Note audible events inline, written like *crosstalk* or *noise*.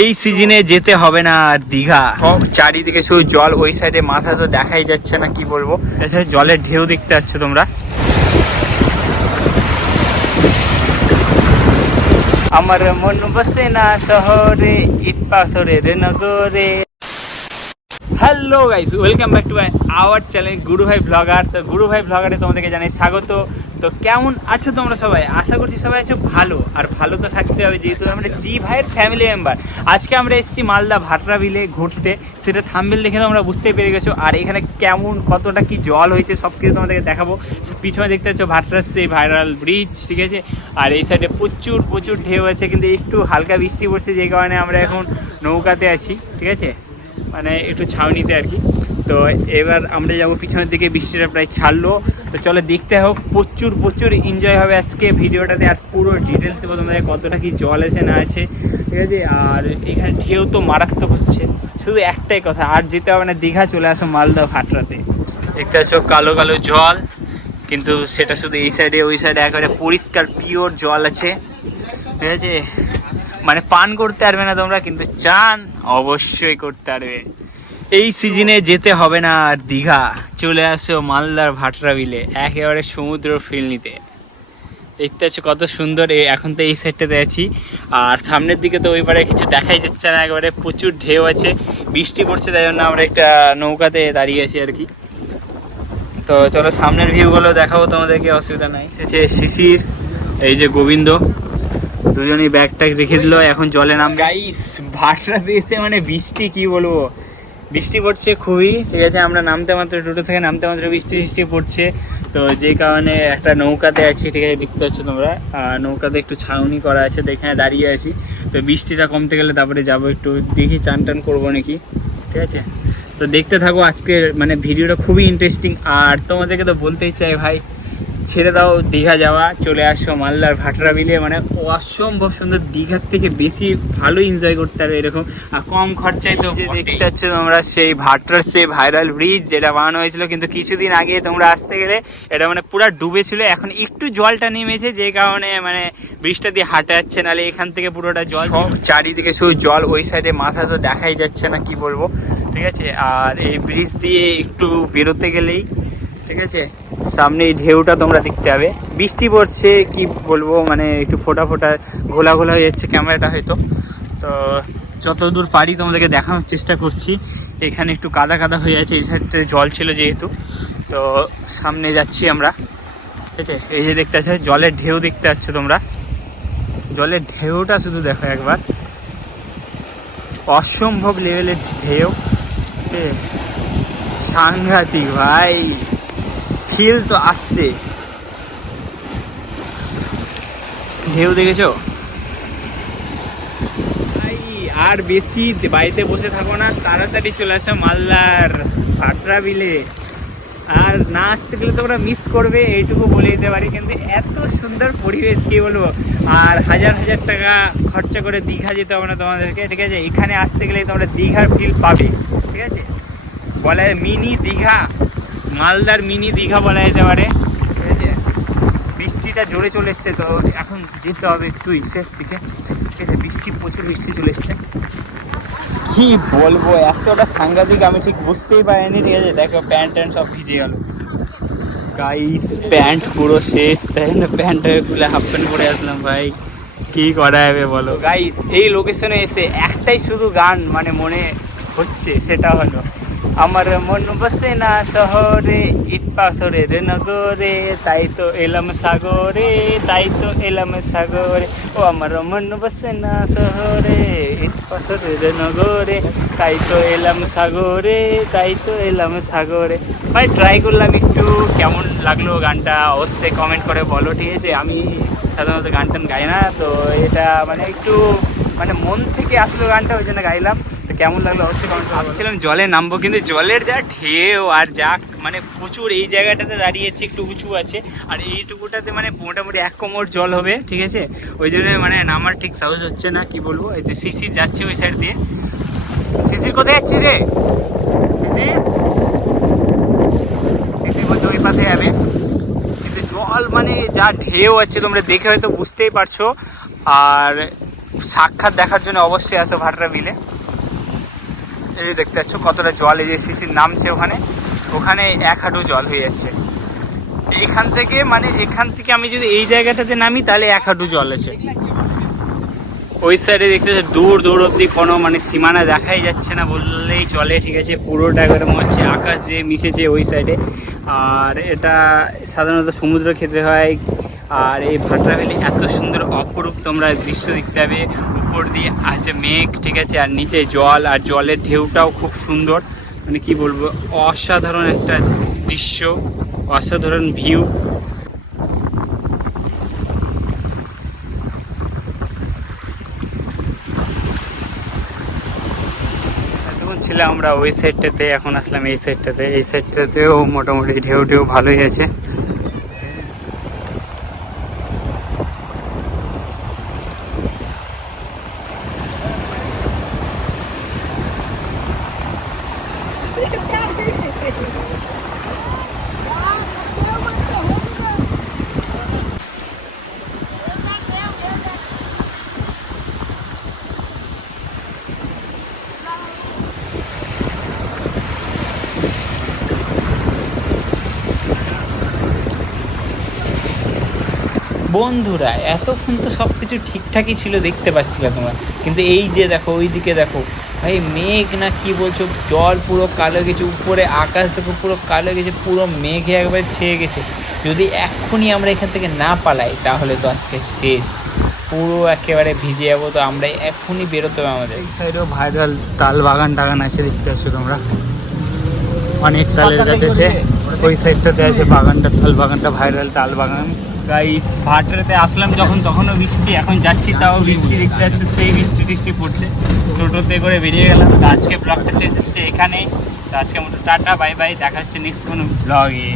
এই সিজনে যেতে হবে না আর দীঘা চারিদিকে শুধু জল, ওই সাইডে মাথা তো দেখাই যাচ্ছে না, কি বলব? এছাড়া জলের ঢেউ দেখতে পাচ্ছ তোমরা। আমার মন বসে না শহরে, ইট পাথরের নগরে। Hello guys welcome back to our channel Guru Bhai blogger তো গুরু ভাই ব্লগারে তোমাদেরকে জানাই স্বাগত। তো কেমন আছো তোমরা সবাই? আশা করছি সবাই আছো ভালো। আর ভালো তো থাকতে হবে, যেহেতু আমরা জি ভাইয়ের ফ্যামিলি মেম্বার আজকে আমরা এসেছি মালদা ভাটরা বিলে ঘুরতে। সেটা থাম্বেল দেখে তো আমরা বুঝতেই পেরে গেছো। আর এখানে কেমন, কতটা কি জল হয়েছে সব কিছু তোমাদেরকে দেখাবো। পিছনে দেখতে পাচ্ছ ভাটরার সেই ভাইরাল ব্রিজ ঠিক আছে? আর এই সাইডে প্রচুর প্রচুর ঢেউ আছে, কিন্তু একটু হালকা বৃষ্টি পড়ছে, যে কারণে আমরা এখন নৌকাতে আছি, ঠিক আছে? মানে একটু ছাউনিতে আর কি। তো এবার আমরা যাব পিছনের দিকে, বৃষ্টিটা প্রায় ছাড়লো। তো চলো দেখতে হোক, প্রচুর প্রচুর এনজয় হবে আজকে ভিডিওটাতে আর পুরো ডিটেলস দেবো তোমাদের, কতটা কি জল আছে না আছে ঠিক আছে? আর এখানে ঢেউ তো মারাত্মক হচ্ছে। শুধু একটাই কথা, আর যেতে হবে না, দীঘা চলে আসো মালদা ভাটরাতে। দেখতে পাচ্ছ কালো কালো জল, কিন্তু সেটা শুধু এই সাইডে ওই সাইডে একেবারে পরিষ্কার পিওর জল আছে। ঠিক আছে? মানে পান করতে পারবে না তোমরা, কিন্তু চান অবশ্যই করতে পারবে। এই সিজনে যেতে হবে না আর দীঘা। চলে আসো মালদার ভাটরা বিলে একেবারে সমুদ্র ফিল নিতে। দেখতে পাচ্ছ কত সুন্দর এখন তো এই সাইডটাতে আছি। আর সামনের দিকে তো ওই পারে কিছু দেখাই যাচ্ছে না, একেবারে প্রচুর ঢেউ আছে, বৃষ্টি পড়ছে, তাই জন্য আমরা একটা নৌকাতে দাঁড়িয়ে আছি আর কি। তো চলো সামনের ভিউগুলো দেখাবো, তোমাদেরকে অসুবিধা নাই। সে শিশির, এই যে গোবিন্দ দুজনেই ব্যাগ ট্যাগ রেখে দিল এখন জলে নাম গাইস ভাটরা দিয়েছে মানে বৃষ্টি কি বলব? বৃষ্টি পড়ছে খুবই ঠিক আছে আমরা নামতে মাত্র টোটো থেকে নামতে মাত্র বৃষ্টি বৃষ্টি পড়ছে। তো যে কারণে একটা নৌকাতে আছি ঠিক আছে দেখতে পাচ্ছ তোমরা। আর নৌকাতে একটু ছাউনি করা আছে তো এখানে দাঁড়িয়ে আছি। তো বৃষ্টিটা কমতে গেলে তারপরে যাব একটু দেখি চান টান করব নাকি ঠিক আছে? তো দেখতে থাকো আজকের মানে ভিডিওটা খুবই ইন্টারেস্টিং আর তোমাদেরকে তো বলতেই চাই ভাই ছেড়ে দাও দীঘা যাওয়া চলে আসো মালদার ভাটরা বিলে মানে অসম্ভব সুন্দর দীঘার থেকে বেশি ভালো এনজয় করতে পারবে এরকম আর কম খরচায় তো দেখতে পাচ্ছ তোমরা সেই ভাটরার সেই ভাইরাল ব্রিজ যেটা বানানো হয়েছিল কিন্তু কিছুদিন আগে তোমরা আসতে গেলে এটা মানে পুরো ডুবে ছিল এখন একটু জলটা নেমেছে যে কারণে মানে ব্রিজটা দিয়ে হাঁটা যাচ্ছে নাহলে এখান থেকে পুরোটা জল। চারিদিকে শুধু জল ওই সাইডে মাথা তো দেখাই যাচ্ছে না কি বলব ঠিক আছে আর এই ব্রিজ দিয়ে একটু বেরোতে গেলেই ঠিক আছে? সামনে এই ঢেউটা তোমরা দেখতে পাবে। বৃষ্টি পড়ছে, কি বলব মানে একটু ফোটা ফোটা, ঘোলা ঘোলা হয়ে যাচ্ছে ক্যামেরাটা হয়তো। তো যতদূর পারি তোমাদেরকে দেখানোর চেষ্টা করছি। এখানে একটু কাদা কাদা হয়ে আছে, এই সাইডতে জল ছিল যেহেতু। তো সামনে যাচ্ছি আমরা। ঠিক আছে? এই যে দেখতে পাচ্ছ, জলের ঢেউ দেখতে পাচ্ছ তোমরা। জলের ঢেউটা শুধু দেখো একবার। অসম্ভব লেভেলের ঢেউ। সাংঘাতিক ভাই। ফিল তো আসছে। ঢেউ দেখেছ? আর বেশি বাড়িতে বসে থাকো না, তাড়াতাড়ি চলে আসো মালদার ভাটরা বিলে। আর না আসতে গেলে তোমরা মিস করবে, এইটুকু বলে দিতে পারি। কিন্তু এত সুন্দর পরিবেশ, কি বলব? আর হাজার হাজার টাকা খরচা করে দীঘা যেতে হবে না তোমাদেরকে, ঠিক আছে? এখানে আসতে গেলে তোমরা দীঘার ফিল পাবে, ঠিক আছে? বলা মিনি দীঘা। মালদার মিনি দীঘা বলা যেতে পারে। ঠিক আছে বৃষ্টিটা জোরে চলে এসছে তো এখন যেতে হবে একটু ইসের দিকে। ঠিক আছে বৃষ্টি প্রচুর বৃষ্টি চলে এসছে। কি বলব এতটা সাংঘাতিক আমি ঠিক বুঝতেই পারিনি ঠিক আছে? দেখো প্যান্ট ট্যান্ট সব ভিজে গেল। গাইস প্যান্ট পুরো শেষ তাই না প্যান্ট খুলে হাফ প্যান্ট পরে আসলাম ভাই। কি করা যাবে বলো? গাইস এই লোকেশনে এসে একটাই শুধু গান মানে মনে হচ্ছে সেটা হলো। আমার মন বসে না শহরে, ইট পাশরে পাথরের নগরে তাই তো এলাম সাগরে, তাই তো এলাম সাগরে। ও, আমার মন বসে না শহরে, ইট পাথরের নগরে তাই তো এলাম সাগরে, তাই তো এলাম সাগরে। ভাই ট্রাই করলাম একটু, কেমন লাগল গানটা? অবশ্যই কমেন্ট করে বলো, ঠিক আছে? আমি সাধারণত গান টান গাই না, তো এটা মানে একটু মানে মন থেকে আসলো গানটা, ওই জন্য গাইলাম। তো কেমন লাগল অবশ্যই কমেন্ট ভাবছিলাম জলে নামবো, কিন্তু জলের যা ঢেউ আর যা মানে প্রচুর, এই জায়গাটাতে দাঁড়িয়েছে, একটু উঁচু আছে, আর এইটুকুটাতে মানে মোটামুটি এক কোমর জল হবে, ঠিক আছে? ওই জন্য মানে নামার ঠিক সাহস হচ্ছে না, কি বলব? এই তো শিশির যাচ্ছে ওই সাইড দিয়ে। শিশির কোথায় যাচ্ছি রে? পাশে যাবে। কিন্তু জল মানে যা ঢেউ আছে, তোমরা দেখে হয়তো বুঝতেই পারছ। আর সাক্ষাৎ দেখার জন্য অবশ্যই আসো ভাটরা বিলে এই যে দেখতে পাচ্ছ, কতটা জল, এই যে শিশির নামছে ওখানে। ওখানে এক হাঁটু জল হয়ে যাচ্ছে। এখান থেকে মানে এখান থেকে আমি যদি এই জায়গাটাতে নামি, তাহলে এক হাঁটু জল আছে। ওই সাইডে দেখতে পাচ্ছ, দূর দূর অব্দি কোনো মানে সীমানা দেখাই যাচ্ছে না বললেই চলে, ঠিক আছে? পুরোটা একবারে মনে হচ্ছে আকাশ যে মিশেছে ওই সাইডে আর এটা সাধারণত সমুদ্র খেতে হয়। আর এই ভাটরা ভ্যালি এত সুন্দর অপরূপ তোমরা দৃশ্য দেখতে পাবে। উপর দিয়ে আছে মেঘ, ঠিক আছে? আর নিচে জল, আর জলের ঢেউটাও খুব সুন্দর। মানে কি বলব? অসাধারণ একটা দৃশ্য, অসাধারণ ভিউ ছিলাম আমরা ওই সাইডটাতে এখন আসলাম এই সাইডটাতে এই সাইডটাতেও মোটামুটি ঢেউ ঢেউ ভালোই আছে। *laughs* বন্ধুরা এতক্ষণ তো সব কিছু ঠিকঠাকই ছিল দেখতে পাচ্ছিলে তোমরা। কিন্তু এই যে দেখো ওই দিকে দেখো ভাই মেঘ না কি বলছো জল পুরো কালো গেছে উপরে আকাশ দেখো পুরো কালো গেছে পুরো মেঘে একবারে ছেয়ে গেছে। যদি এক্ষুনি আমরা এখান থেকে না পালাই তাহলে তো আজকে শেষ। পুরো একেবারে ভিজে যাব তো আমরা এক্ষুনি বেরোতে হবে আমাদের। এই সাইডেও ভাইরাল তাল বাগান টাগান আছে দেখতে পাচ্ছ তোমরা? অনেক তালের গাছ আছে ওই সাইডটাতে আছে বাগানটা তাল বাগানটা ভাইরাল তাল বাগান। গাইস ভাটরাতে আসলাম যখন, তখনও বৃষ্টি, এখন যাচ্ছি তাও বৃষ্টি দেখতে যাচ্ছে, সেই বৃষ্টি টিষ্টি পড়ছে। টোটোতে করে বেরিয়ে গেলাম আজকে ব্লগটা শেষ হচ্ছে এখানে তো আজকে মতো টাটা বাই বাই দেখা হচ্ছে নেক্সট কোনো ব্লগে